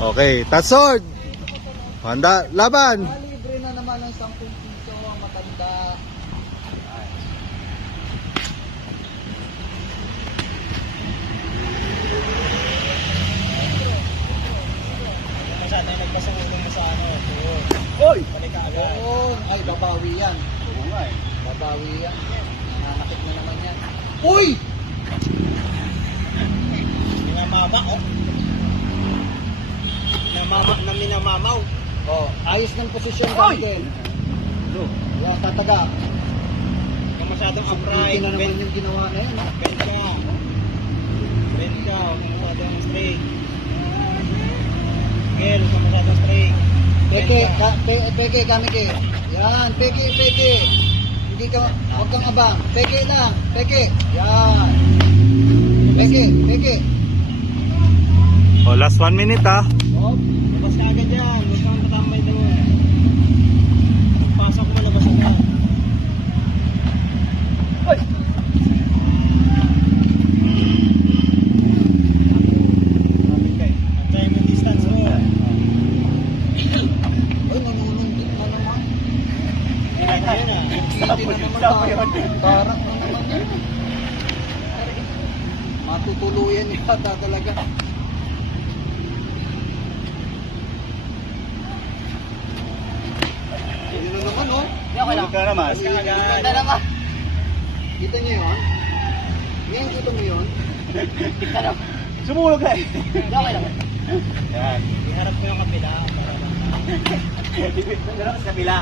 Okay, Tatsord. Handa, laban. Libre na naman ng 10 piso ang matanda. Masyado yung nagpasangulong mo sa ano. Hoy! Balik ka agad. Oo, ay babawi yan. Oo nga eh. Babawi yan. Nananakit na naman yan. Uy! Minamama oh. Minamamaw. Oh, ayos ng posisyon dati. Yan, tataga. Kung masyadong upright, Hindi na naman bend yung ginawa na yan. Ha? ka. Bend ka. Kung masyadong straight. Girl, kung masyadong straight. Peke, peke, kamike. Yan, peke. Hindi ka, huwag kang abang. Peke lang, peke. Yan. Peke. Oh, last 1 minute ah. Oh, Labas ka agad yan. Huwag kang tatambay doon. Pasok mo, labas ka. Hoy! Antayin mo yung distance mo. Ay, nanunundot na naman. Kailan ka yun ah. Hindi na naman tarak na naman yan. Matutuluyan yata talaga. Yun na naman, oh. Huwag ka naman. Labas ka agad. naman. Kita niyo yun? Ngayon, kita mo yun? Kita na. Sumulog ka eh. Okay lang. Yan. Iharap ko yung kapila. Iharap sa kapila.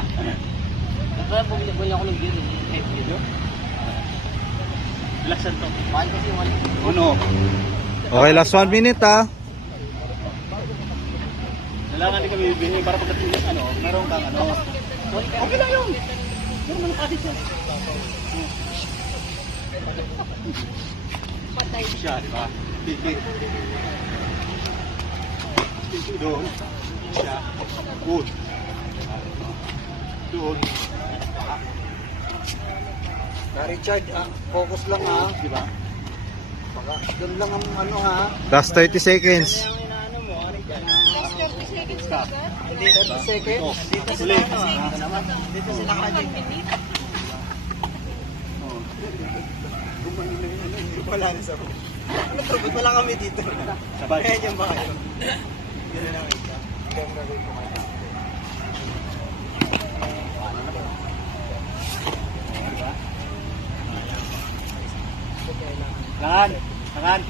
Kaya bumili ako ng beer. Laksan to. Mahal kasi yung ano. Uno. Okay, last 1 minute ah. Kailangan din kami bibigay para pagdating ng ano, meron kang ano. Okay lang yun. Meron mga patis yan. Patay siya, di ba? Piki. Piki doon. Siya. Good. Doon. Na Richard, focus lang ha. Di ba? Baka doon lang ang ano ha. Last 30 seconds. Kaya ang inaano mo, ano dyan? Stop. Dito, 30 seconds. dito sila ano. Dito sila kanin. Wala na sa ano problema lang kami dito. Sabay. Kaya dyan ba kayo? Yun na lang ito. Hanggang gagawin ko kayo. Lan! Lan!